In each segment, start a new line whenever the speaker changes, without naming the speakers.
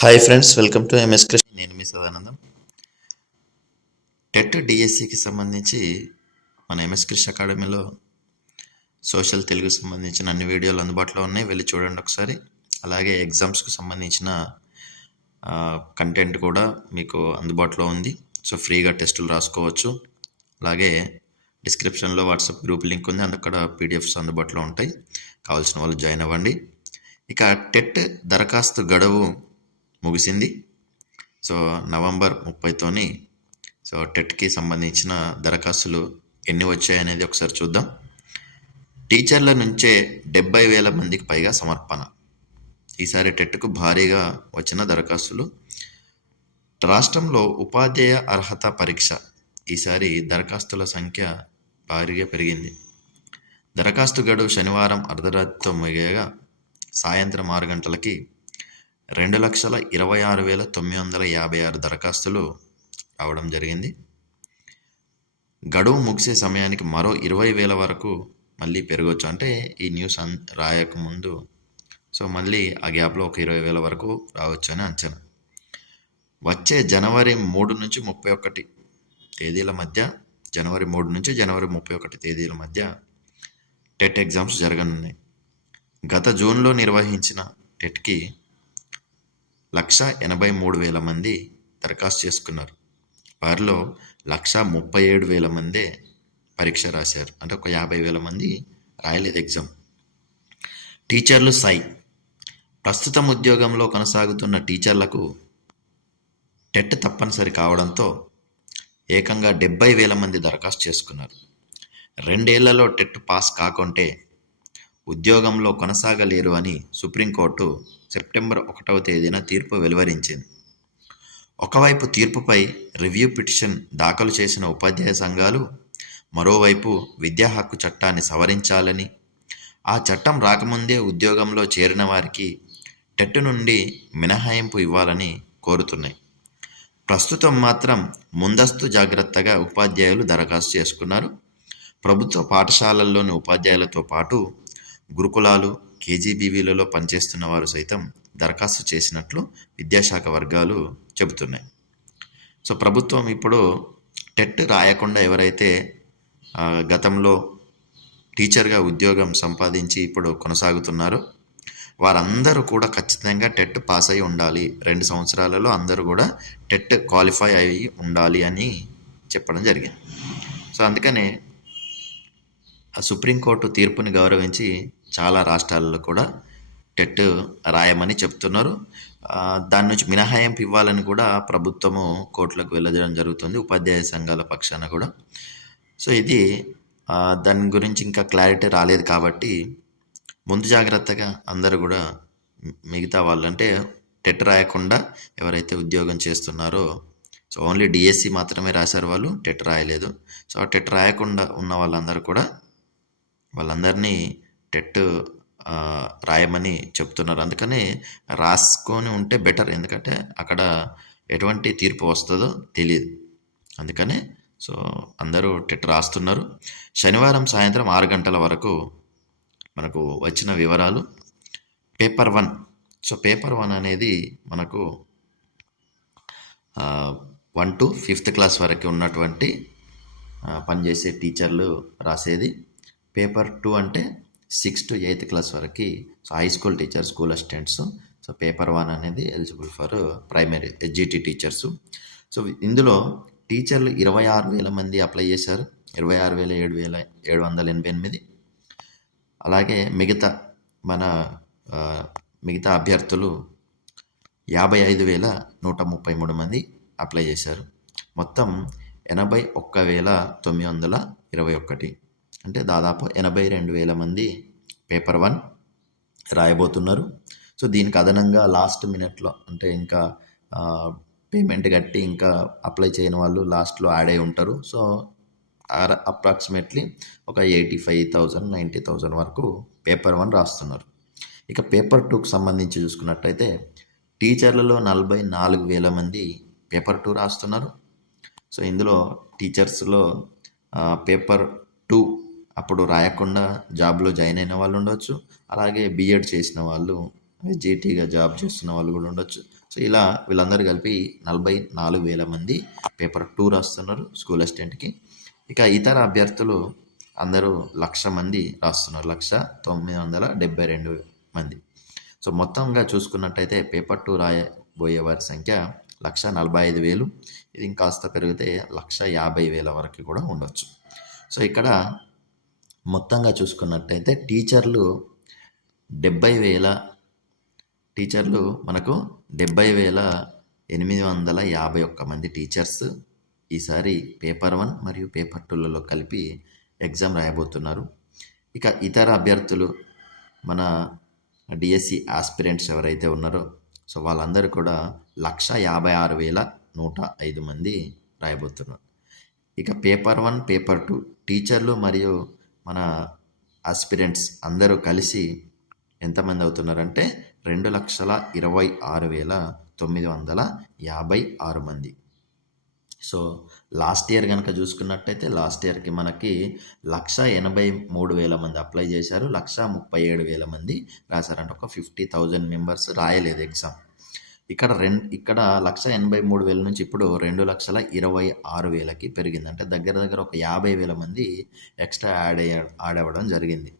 Hi friends welcome to MS Krishna నేను మీ Sadanandam. TET డిఎస్సికి సంబంధించి మన ఎంఎస్ కృష్ణ అకాడమీలో సోషల్ తెలుగు సంబంధించిన అన్ని వీడియోలు అందుబాటులో ఉన్నాయి. వెళ్ళి చూడండి ఒకసారి. అలాగే ఎగ్జామ్స్కి సంబంధించిన కంటెంట్ కూడా మీకు అందుబాటులో ఉంది. సో ఫ్రీగా టెస్టులు రాసుకోవచ్చు. అలాగే డిస్క్రిప్షన్లో వాట్సాప్ గ్రూప్ లింక్ ఉంది. అక్కడ పీడిఎఫ్స్ అందుబాటులో ఉంటాయి. కావాల్సిన వాళ్ళు జాయిన్ అవ్వండి. ఇక టెట్ దరఖాస్తు గడువు ముగిసింది. సో నవంబర్ ముప్పైతోని సో టెట్కి సంబంధించిన దరఖాస్తులు ఎన్ని వచ్చాయనేది ఒకసారి చూద్దాం. టీచర్ల నుంచే డెబ్బై వేల మందికి పైగా సమర్పణ. ఈసారి టెట్కు భారీగా వచ్చిన దరఖాస్తులు. రాష్ట్రంలో ఉపాధ్యాయ అర్హత పరీక్ష. ఈసారి దరఖాస్తుల సంఖ్య భారీగా పెరిగింది. దరఖాస్తు గడువు శనివారం అర్ధరాత్రితో ముగియగా సాయంత్రం ఆరు గంటలకి రెండు లక్షల ఇరవై ఆరు వేల తొమ్మిది వందల యాభై ఆరు దరఖాస్తులు రావడం జరిగింది. గడువు ముగిసే సమయానికి మరో ఇరవై వేల వరకు మళ్ళీ పెరగవచ్చు అంటే ఈ న్యూస్ అన్ రాయకముందు. సో మళ్ళీ ఆ గ్యాప్లో ఒక ఇరవై వేల వరకు రావచ్చు అని అంచనా. వచ్చే జనవరి మూడు నుంచి ముప్పై ఒకటి తేదీల మధ్య జనవరి మూడు నుంచి జనవరి ముప్పై ఒకటి తేదీల మధ్య టెట్ ఎగ్జామ్స్ జరగనున్నాయి. గత జూన్లో నిర్వహించిన టెట్కి లక్ష ఎనభై మూడు వేల మంది దరఖాస్తు చేసుకున్నారు. వారిలో లక్ష ముప్పై ఏడు వేల మందే పరీక్ష రాశారు. అంటే ఒక యాభై వేల మంది రాయలేదు ఎగ్జామ్. టీచర్లు సై ప్రస్తుతం ఉద్యోగంలో కొనసాగుతున్న టీచర్లకు టెట్ తప్పనిసరి కావడంతో ఏకంగా డెబ్బై వేల మంది దరఖాస్తు చేసుకున్నారు. రెండేళ్ళలో టెట్ పాస్ కాకుంటే ఉద్యోగంలో కొనసాగలేరు అని సుప్రీంకోర్టు సెప్టెంబర్ ఒకటవ తేదీన తీర్పు వెలువరించింది. ఒకవైపు తీర్పుపై రివ్యూ పిటిషన్ దాఖలు చేసిన ఉపాధ్యాయ సంఘాలు మరోవైపు విద్యా హక్కు చట్టాన్ని సవరించాలని ఆ చట్టం రాకముందే ఉద్యోగంలో చేరిన వారికి టెట్ నుండి మినహాయింపు ఇవ్వాలని కోరుతున్నాయి. ప్రస్తుతం మాత్రం ముందస్తు జాగ్రత్తగా ఉపాధ్యాయులు దరఖాస్తు చేసుకున్నారు. ప్రభుత్వ పాఠశాలల్లోని ఉపాధ్యాయులతో పాటు గురుకులాలు కేజీబీవీలలో పనిచేస్తున్న వారు సైతం దరఖాస్తు చేసినట్లు విద్యాశాఖ వర్గాలు చెబుతున్నాయి. సో ప్రభుత్వం ఇప్పుడు టెట్ రాయకుండా ఎవరైతే గతంలో టీచర్గా ఉద్యోగం సంపాదించి ఇప్పుడు కొనసాగుతున్నారో వారందరూ కూడా ఖచ్చితంగా టెట్ పాస్ అయి ఉండాలి. రెండు సంవత్సరాలలో అందరూ కూడా టెట్ క్వాలిఫై అయి ఉండాలి అని చెప్పడం జరిగింది. సో అందుకనే ఆ సుప్రీంకోర్టు తీర్పుని గౌరవించి చాలా రాష్ట్రాలలో కూడా టెట్ రాయమని చెప్తున్నారు. దాని నుంచి మినహాయింపు ఇవ్వాలని కూడా ప్రభుత్వము కోర్టులకు వెళ్ళడం జరుగుతుంది ఉపాధ్యాయ సంఘాల పక్షాన కూడా. సో ఇది దాని గురించి ఇంకా క్లారిటీ రాలేదు కాబట్టి ముందు జాగ్రత్తగా అందరూ కూడా మిగతా వాళ్ళంటే టెట్ రాయకుండా ఎవరైతే ఉద్యోగం చేస్తున్నారో సో ఓన్లీ డిఎస్సి మాత్రమే రాశారు వాళ్ళు టెట్ రాయలేదు. సో టెట్ రాయకుండా ఉన్న వాళ్ళందరూ కూడా వాళ్ళందరినీ టెట్ రాయమని చెప్తున్నారు. అందుకని రాసుకొని ఉంటే బెటర్. ఎందుకంటే అక్కడ ఎటువంటి తీర్పు వస్తుందో తెలియదు అందుకనే సో అందరూ టెట్ రాస్తున్నారు. శనివారం సాయంత్రం ఆరు గంటల వరకు మనకు వచ్చిన వివరాలు. Paper one. So paper one అనేది మనకు వన్ టు ఫిఫ్త్ క్లాస్ వరకు ఉన్నటువంటి పనిచేసే టీచర్లు రాసేది. పేపర్ టూ అంటే సిక్స్ టు ఎయిత్ క్లాస్ వరకు so high school teacher school assistants. So paper one అనేది eligible for primary SGT teachers. So ఇందులో టీచర్లు ఇరవై ఆరు వేల మంది అప్లై చేశారు. ఇరవై ఆరు వేల ఏడు వేల ఏడు వందల ఎనభై ఎనిమిది. అలాగే మిగతా మన మిగతా అభ్యర్థులు యాభై ఐదు వేల నూట ముప్పై మూడు మంది అప్లై చేశారు. మొత్తం ఎనభై ఒక్క వేల తొమ్మిది వందల ఇరవై ఒకటి అంటే దాదాపు ఎనభై రెండు వేల మంది పేపర్ వన్ రాయబోతున్నారు. సో దీనికి అదనంగా లాస్ట్ మినిట్లో అంటే ఇంకా పేమెంట్ కట్టి ఇంకా అప్లై చేయని వాళ్ళు లాస్ట్లో యాడ్ అయి ఉంటారు. సో అప్రాక్సిమేట్లీ ఒక eighty five thousand ninety thousand వరకు పేపర్ వన్ రాస్తున్నారు. ఇక పేపర్ టూకి సంబంధించి చూసుకున్నట్టయితే టీచర్లలో నలభై నాలుగు వేల మంది పేపర్ టూ రాస్తున్నారు. సో ఇందులో టీచర్స్లో పేపర్ టూ అప్పుడు రాయకుండా జాబ్లో జాయిన్ అయిన వాళ్ళు ఉండవచ్చు అలాగే బీఎడ్ చేసిన వాళ్ళు జీటీగా జాబ్ చేస్తున్న వాళ్ళు కూడా ఉండొచ్చు. సో ఇలా వీళ్ళందరూ కలిపి నలభై నాలుగు వేల మంది పేపర్ టూ రాస్తున్నారు స్కూల్ అసిస్టెంట్కి. ఇక ఇతర అభ్యర్థులు అందరూ లక్ష మంది రాస్తున్నారు. లక్ష తొమ్మిది వందల డెబ్బై రెండు మంది. సో మొత్తంగా చూసుకున్నట్టయితే పేపర్ టూ రాయబోయే వారి సంఖ్య లక్ష నలభై ఐదు వేలు. ఇది ఇంకాస్త పెరిగితే లక్ష యాభై వేల వరకు కూడా ఉండొచ్చు. సో ఇక్కడ మొత్తంగా చూసుకున్నట్టయితే టీచర్లు డెబ్బై వేల టీచర్లు మనకు డెబ్బై వేల ఎనిమిది వందల యాభై ఒక్క మంది టీచర్స్ ఈసారి పేపర్ వన్ మరియు పేపర్ టూలలో కలిపి ఎగ్జామ్ రాయబోతున్నారు. ఇక ఇతర అభ్యర్థులు మన డిఎస్సి ఆస్పిరెంట్స్ ఎవరైతే ఉన్నారో సో వాళ్ళందరూ కూడా లక్ష యాభై ఆరు వేల నూట ఐదు మంది రాయబోతున్నారు. ఇక పేపర్ వన్ పేపర్ టూ టీచర్లు మరియు మన ఆస్పిరెంట్స్ అందరూ కలిసి ఎంతమంది అవుతున్నారంటే రెండు లక్షల ఇరవై ఆరు వేల తొమ్మిది వందల యాభై ఆరు మంది. సో లాస్ట్ ఇయర్ కనుక చూసుకున్నట్టయితే లాస్ట్ ఇయర్కి మనకి లక్ష ఎనభై మూడు వేల మంది అప్లై చేశారు. లక్ష ముప్పై ఏడు వేల మంది రాశారంటే. ఒక ఫిఫ్టీ థౌజండ్ మెంబర్స్ రాయలేదు ఎగ్జామ్ ఇక్కడ రెండు ఇక్కడ లక్ష ఎనభై మూడు వేల నుంచి ఇప్పుడు రెండు లక్షల ఇరవై ఆరు వేలకి పెరిగింది. అంటే దగ్గర దగ్గర ఒక యాభై వేల మంది ఎక్స్ట్రా యాడ్ అయ్య యాడ్ అవ్వడం జరిగింది.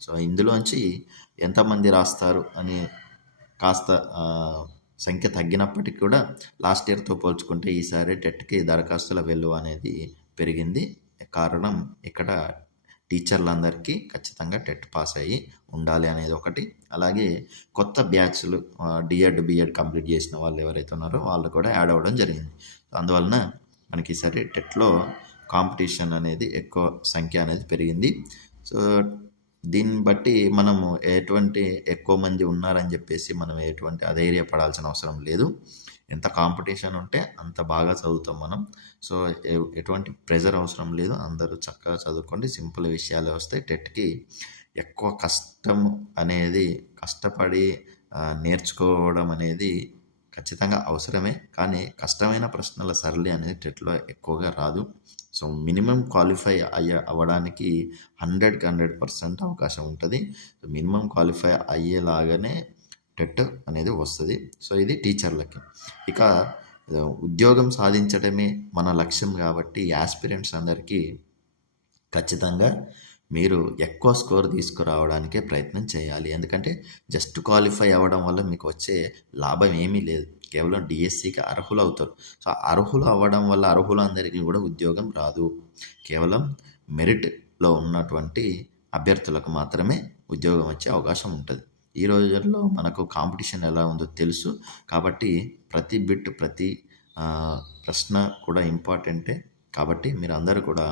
సో ఇందులోంచి ఎంతమంది రాస్తారు అని కాస్త సంఖ్య తగ్గినప్పటికీ కూడా లాస్ట్ ఇయర్తో పోల్చుకుంటే ఈసారి టెట్కి దరఖాస్తుల వెలువ అనేది పెరిగింది. కారణం ఇక్కడ టీచర్లందరికీ ఖచ్చితంగా టెట్ పాస్ అయ్యి ఉండాలి అనేది ఒకటి. అలాగే కొత్త బ్యాచ్లు డిఎడ్ బిఎడ్ కంప్లీట్ చేసిన వాళ్ళు ఎవరైతే ఉన్నారో వాళ్ళు కూడా యాడ్ అవ్వడం జరిగింది. అందువలన మనకి ఈసారి టెట్లో కాంపిటీషన్ అనేది ఎక్కువ సంఖ్య అనేది పెరిగింది. సో దీన్ని బట్టి మనము ఎటువంటి ఎక్కువ మంది ఉన్నారని చెప్పేసి మనం ఎటువంటి అధైర్యపడాల్సిన అవసరం లేదు. ఎంత కాంపిటీషన్ ఉంటే అంత బాగా చదువుతాం మనం. సో ఎటువంటి ప్రెజర్ అవసరం లేదు. అందరూ చక్కగా చదువుకోండి. సింపుల్ విషయాలు వస్తాయి. టెట్కి ఎక్కువ కష్టం అనేది కష్టపడి నేర్చుకోవడం అనేది ఖచ్చితంగా అవసరమే కానీ కష్టమైన ప్రశ్నల సరళి అనేది టెట్లో ఎక్కువగా రాదు. సో మినిమం క్వాలిఫై అయ్య అవ్వడానికి హండ్రెడ్కి హండ్రెడ్ పర్సెంట్ అవకాశం ఉంటుంది. సో మినిమం క్వాలిఫై అయ్యేలాగానే టెట్ అనేది వస్తుంది. సో ఇది టీచర్లకి. ఇక ఉద్యోగం సాధించడమే మన లక్ష్యం కాబట్టి యాస్పిరెంట్స్ అందరికీ ఖచ్చితంగా మీరు ఎక్కువ స్కోర్ తీసుకురావడానికే ప్రయత్నం చేయాలి. ఎందుకంటే జస్ట్ క్వాలిఫై అవ్వడం వల్ల మీకు వచ్చే లాభం ఏమీ లేదు. కేవలం డిఎస్సికి అర్హులు అవుతారు. సో అర్హులు అవ్వడం వల్ల అర్హులందరికీ కూడా ఉద్యోగం రాదు. కేవలం మెరిట్లో ఉన్నటువంటి అభ్యర్థులకు మాత్రమే ఉద్యోగం వచ్చే అవకాశం ఉంటుంది. ఈ రోజుల్లో మనకు కాంపిటీషన్ ఎలా ఉందో తెలుసు. కాబట్టి ప్రతి బిట్ ప్రతి ప్రశ్న కూడా ఇంపార్టెంటే. కాబట్టి మీరు అందరూ కూడా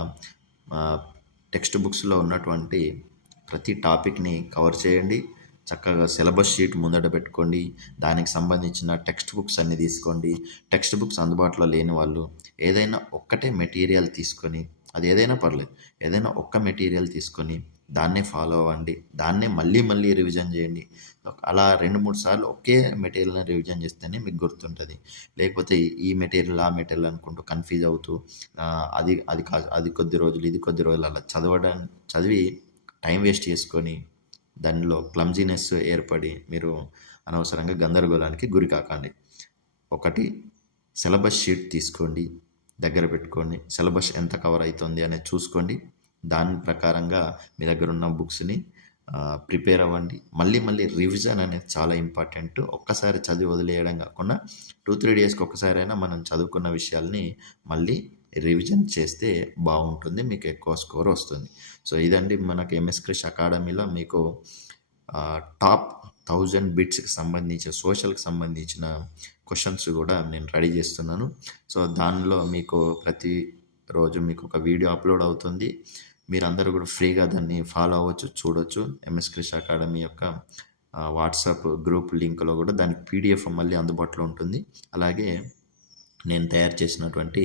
టెక్స్ట్ బుక్స్లో ఉన్నటువంటి ప్రతి టాపిక్ని కవర్ చేయండి. చక్కగా సిలబస్ షీట్ ముందట పెట్టుకోండి. దానికి సంబంధించిన టెక్స్ట్ బుక్స్ అన్ని తీసుకోండి. టెక్స్ట్ బుక్స్ అందుబాటులో లేని వాళ్ళు ఏదైనా ఒక్కటే మెటీరియల్ తీసుకొని అది ఏదైనా పర్లేదు ఏదైనా ఒక్క మెటీరియల్ తీసుకొని దాన్నే ఫాలో అవ్వండి. దాన్నే మళ్ళీ మళ్ళీ రివిజన్ చేయండి. అలా రెండు మూడు సార్లు ఒకే మెటీరియల్ని రివిజన్ చేస్తేనే మీకు గుర్తుంటుంది. లేకపోతే ఈ మెటీరియల్ ఆ మెటీరియల్ అనుకుంటూ కన్ఫ్యూజ్ అవుతూ అది అది కా అది కొద్ది రోజులు ఇది కొద్ది రోజులు అలా చదవడం చదివి టైం వేస్ట్ చేసుకొని దానిలో క్లమ్జీనెస్ ఏర్పడి మీరు అనవసరంగా గందరగోళానికి గురి కాకండి. ఒకటి సిలబస్ షీట్ తీసుకోండి. దగ్గర పెట్టుకోండి. సిలబస్ ఎంత కవర్ అవుతుంది అనేది చూసుకోండి. దాని ప్రకారంగా మీ దగ్గర ఉన్న బుక్స్ని ప్రిపేర్ అవ్వండి. మళ్ళీ మళ్ళీ రివిజన్ అనేది చాలా ఇంపార్టెంట్. ఒక్కసారి చదివి వదిలేయడం కాకుండా టూ త్రీ డేస్కి ఒక్కసారైనా మనం చదువుకున్న విషయాల్ని మళ్ళీ రివిజన్ చేస్తే బాగుంటుంది మీకు ఎక్కువ స్కోర్ వస్తుంది. సో ఇదండి మనకు ఎంఎస్ క్రిష్ అకాడమీలో మీకు టాప్ థౌజండ్ బిట్స్కి సంబంధించిన సోషల్కి సంబంధించిన క్వశ్చన్స్ కూడా నేను రెడీ చేస్తున్నాను. సో దానిలో మీకు ప్రతి రోజు మీకు ఒక వీడియో అప్లోడ్ అవుతుంది. మీరందరూ కూడా ఫ్రీగా దాన్ని ఫాలో అవ్వచ్చు చూడొచ్చు. ఎంఎస్ క్రిష్ అకాడమీ యొక్క వాట్సాప్ గ్రూప్ లింక్లో కూడా దానికి పీడిఎఫ్ మళ్ళీ అందుబాటులో ఉంటుంది. అలాగే నేను తయారు చేసినటువంటి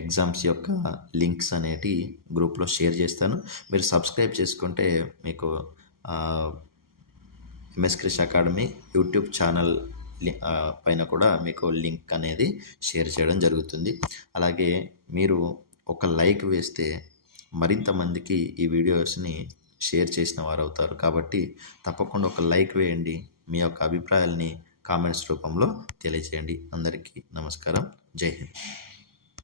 ఎగ్జామ్స్ యొక్క లింక్స్ అనేటి గ్రూప్లో షేర్ చేస్తాను. మీరు సబ్స్క్రైబ్ చేసుకుంటే మీకు MS Krish academy YouTube channel పైన కూడా మీకు లింక్ అనేది షేర్ చేయడం జరుగుతుంది. అలాగే మీరు ఒక లైక్ వేస్తే మరింత మందికి ఈ వీడియోస్ని షేర్ చేసిన వారు అవుతారు కాబట్టి తప్పకుండా ఒక లైక్ వేయండి. మీ యొక్క అభిప్రాయాల్ని కామెంట్స్ రూపంలో తెలియజేయండి అందరికీ నమస్కారం. జై హింద్.